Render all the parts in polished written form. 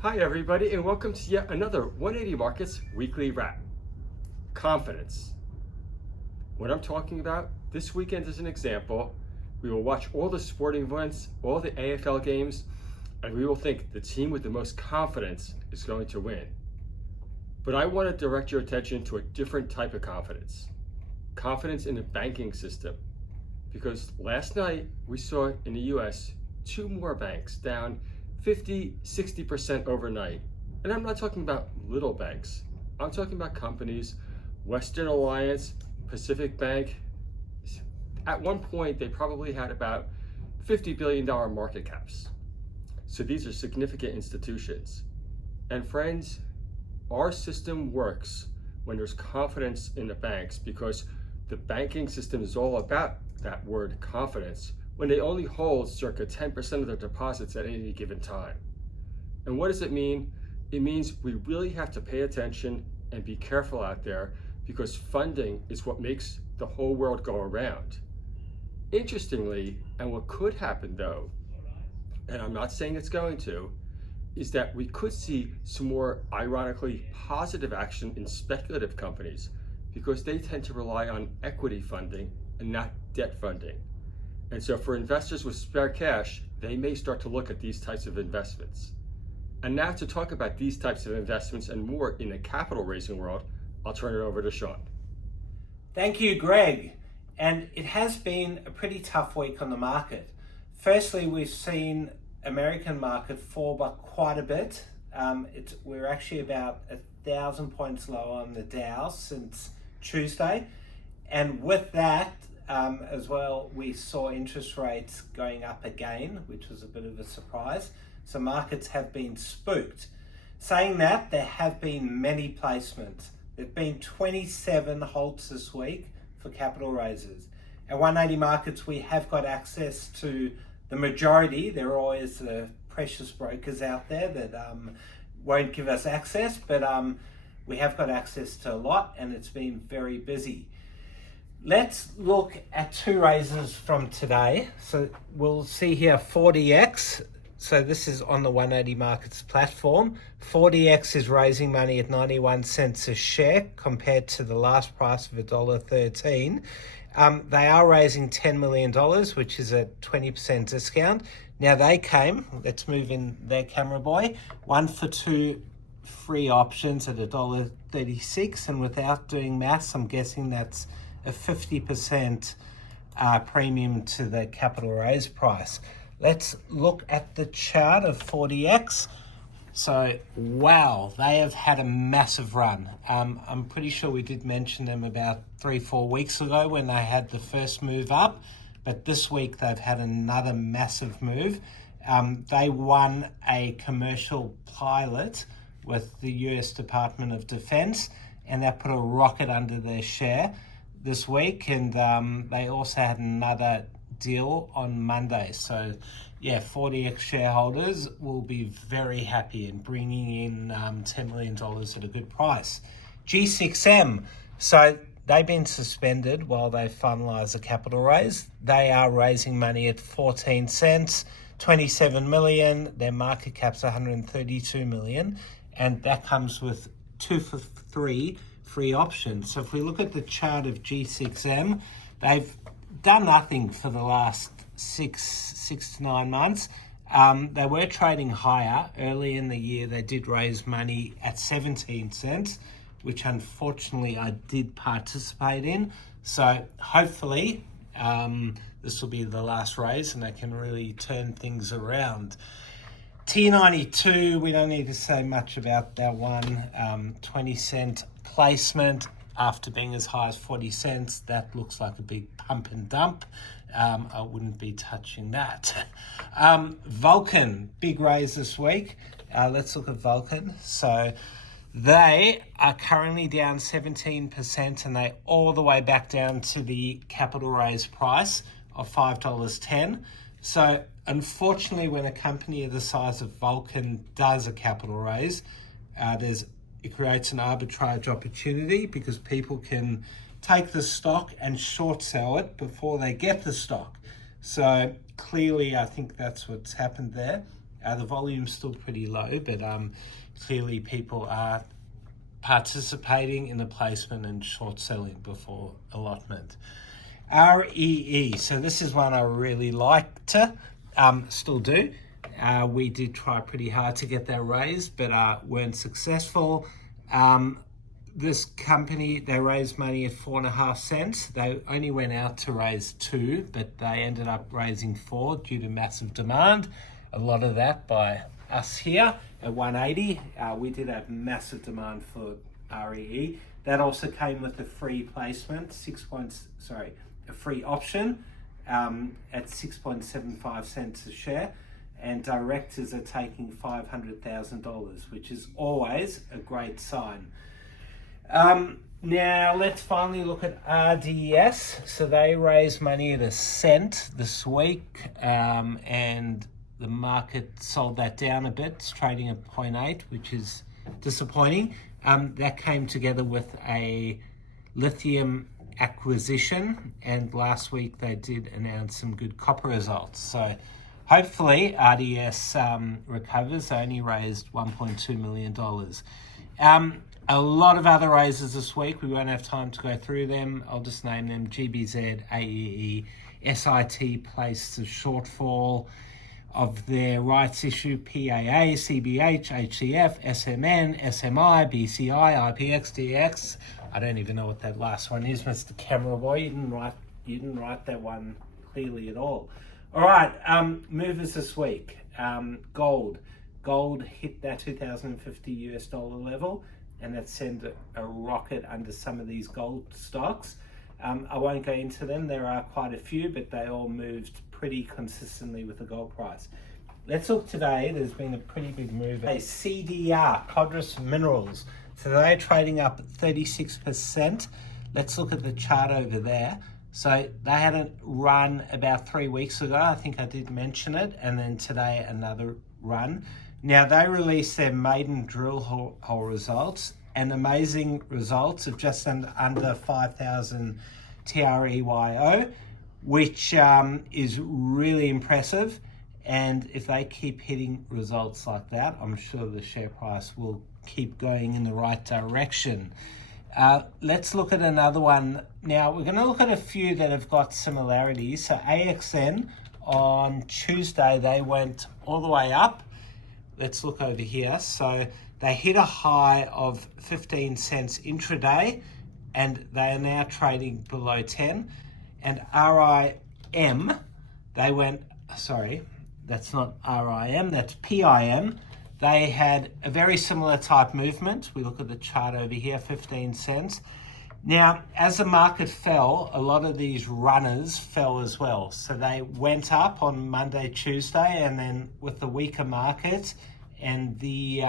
Hi everybody, and welcome to yet another 180 Markets Weekly Wrap. Confidence. What I'm talking about this weekend is an example. We will watch all the sporting events, all the AFL games, and we will think the team with the most confidence is going to win. But I want to direct your attention to a different type of confidence. Confidence in the banking system. Because last night we saw in the US 2 more banks down 50-60% overnight. And I'm not talking about little banks. I'm talking about companies, Western Alliance, Pacific Bank. At one point, they probably had about $50 billion market caps. So these are significant institutions. And friends, our system works when there's confidence in the banks, because the banking system is all about that word confidence, when they only hold circa 10% of their deposits at any given time. And what does it mean? It means we really have to pay attention and be careful out there, because funding is what makes the whole world go around. Interestingly, and what could happen though, and I'm not saying it's going to, is that we could see some more ironically positive action in speculative companies, because they tend to rely on equity funding and not debt funding. And so for investors with spare cash, they may start to look at these types of investments. And now to talk about these types of investments and more in the capital raising world, I'll turn it over to Sean. Thank you, Greg. And it has been a pretty tough week on the market. Firstly, we've seen American market fall by quite a bit. We're actually about 1,000 points lower on the Dow since Tuesday. And with that, as well, we saw interest rates going up again, which was a bit of a surprise. So markets have been spooked. Saying that, there have been many placements. There have been 27 halts this week for capital raises. At 180 Markets, we have got access to the majority. There are always the precious brokers out there that won't give us access, but we have got access to a lot, and it's been very busy. Let's look at 2 raises from today. So we'll see here 40X. So this is on the 180 Markets platform. 40X is raising money at 91 cents a share compared to the last price of $1.13. They are raising $10 million, which is a 20% discount. Now they came, let's move in their camera boy, 1 for 2 free options at $1.36. And without doing maths, I'm guessing that's a 50% premium to the capital raise price. Let's look at the chart of 40X. So, wow, they have had a massive run. I'm pretty sure we did mention them about 3-4 weeks ago when they had the first move up, but this week they've had another massive move. They won a commercial pilot with the US Department of Defense, and that put a rocket under their share this week, and they also had another deal on Monday. So yeah, 40X shareholders will be very happy in bringing in $10 million at a good price. G6M, so they've been suspended while they finalise the capital raise. They are raising money at 14 cents, 27 million. Their market cap's 132 million, and that comes with 2 for 3 free options. So if we look at the chart of G6M, they've done nothing for the last six to 9 months. They were trading higher. Early in the year, they did raise money at 17 cents, which unfortunately I did participate in. So hopefully this will be the last raise and they can really turn things around. T92, we don't need to say much about that one. 20 cent placement after being as high as 40 cents. That looks like a big pump and dump. I wouldn't be touching that. Vulcan, big raise this week. Let's look at Vulcan. So they are currently down 17%, and they all the way back down to the capital raise price of $5.10. So unfortunately, when a company of the size of Vulcan does a capital raise, it creates an arbitrage opportunity, because people can take the stock and short sell it before they get the stock. So clearly, I think that's what's happened there. The volume's still pretty low, but clearly people are participating in the placement and short selling before allotment. REE, so this is one I really liked, still do. We did try pretty hard to get that raised, but weren't successful. This company, they raised money at 4.5 cents. They only went out to raise 2, but they ended up raising 4 due to massive demand. A lot of that by us here at 180. We did have massive demand for REE. That also came with a free placement, a free option at 6.75 cents a share. And directors are taking $500,000, which is always a great sign. Now let's finally look at RDS. So they raised money at 1 cent this week, and the market sold that down a bit. It's trading at 0.8, which is disappointing. That came together with a lithium acquisition, and last week they did announce some good copper results. So hopefully RDS recovers. They only raised $1.2 million. A lot of other raises this week. We won't have time to go through them. I'll just name them. GBZ, AEE, SIT placed a shortfall of their rights issue. PAA, CBH, HCF, SMN, SMI, BCI, IPX, DX. I don't even know what that last one is, Mr. Camera Boy. You didn't write that one clearly at all. All right, movers this week. Gold. Gold hit that $2,050 level, and that sent a rocket under some of these gold stocks. I won't go into them. There are quite a few, but they all moved pretty consistently with the gold price. Let's look today. There's been a pretty big move. CDR, Codrus Minerals. So they're trading up 36%. Let's look at the chart over there. So they had a run about 3 weeks ago. I think I did mention it. And then today, another run. Now, they released their maiden drill hole results, and amazing results of just under 5,000 TREYO, which is really impressive. And if they keep hitting results like that, I'm sure the share price will keep going in the right direction. Let's look at another one. Now, we're going to look at a few that have got similarities. So AXN, on Tuesday, they went all the way up. Let's look over here. So they hit a high of 15 cents intraday, and they are now trading below 10. And RIM, they went, sorry, that's not RIM, that's PIM. They had a very similar type movement. We look at the chart over here, 15 cents. Now, as the market fell, a lot of these runners fell as well. So they went up on Monday, Tuesday, and then with the weaker market and the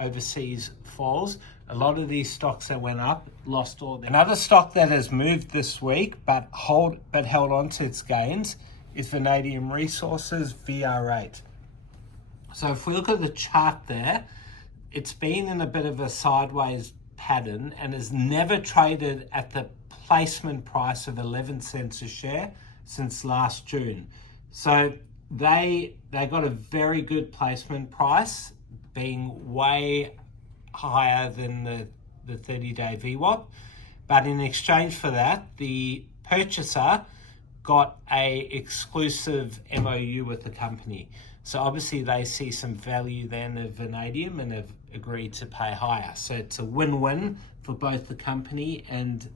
overseas falls, a lot of these stocks that went up lost all their. Another stock that has moved this week but held on to its gains is Vanadium Resources, VR8. So if we look at the chart there, it's been in a bit of a sideways pattern and has never traded at the placement price of 11 cents a share since last June. So they got a very good placement price, being way higher than the 30-day VWAP. But in exchange for that, the purchaser got a exclusive MOU with the company. So obviously they see some value then of vanadium and have agreed to pay higher. So it's a win-win for both the company and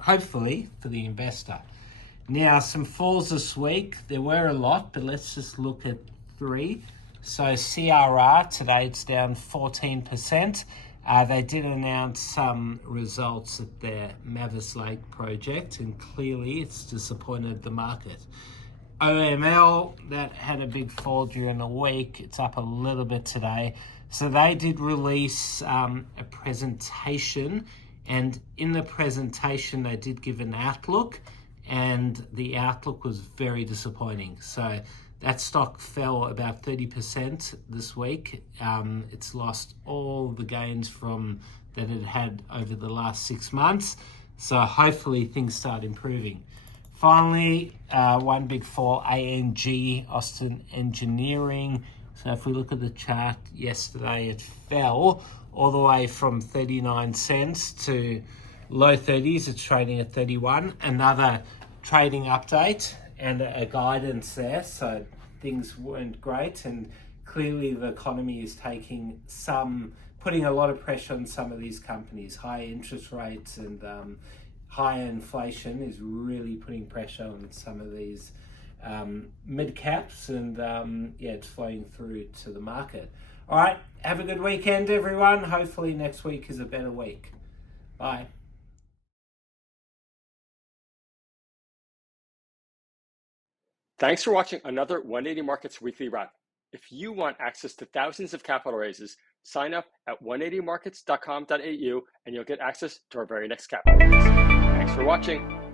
hopefully for the investor. Now, some falls this week. There were a lot, but let's just look at 3. So CRR, today it's down 14%. They did announce some results at their Mavis Lake project, and clearly it's disappointed the market. OML, that had a big fall during the week. It's up a little bit today. So they did release a presentation, and in the presentation they did give an outlook, and the outlook was very disappointing. So that stock fell about 30% this week. It's lost all the gains from that it had over the last 6 months. So hopefully things start improving. Finally, one big fall, ANG, Austin Engineering, So if we look at the chart yesterday, it fell all the way from 39 cents to low 30s. It's trading at 31. Another trading update and a guidance there. So things weren't great, and clearly the economy is putting a lot of pressure on some of these companies. High interest rates and higher inflation is really putting pressure on some of these mid caps, and yeah, it's flowing through to the market. All right, have a good weekend, everyone. Hopefully next week is a better week. Bye. Thanks for watching another 180 Markets Weekly Wrap. If you want access to thousands of capital raises, sign up at 180markets.com.au and you'll get access to our very next capital raise. Thanks for watching.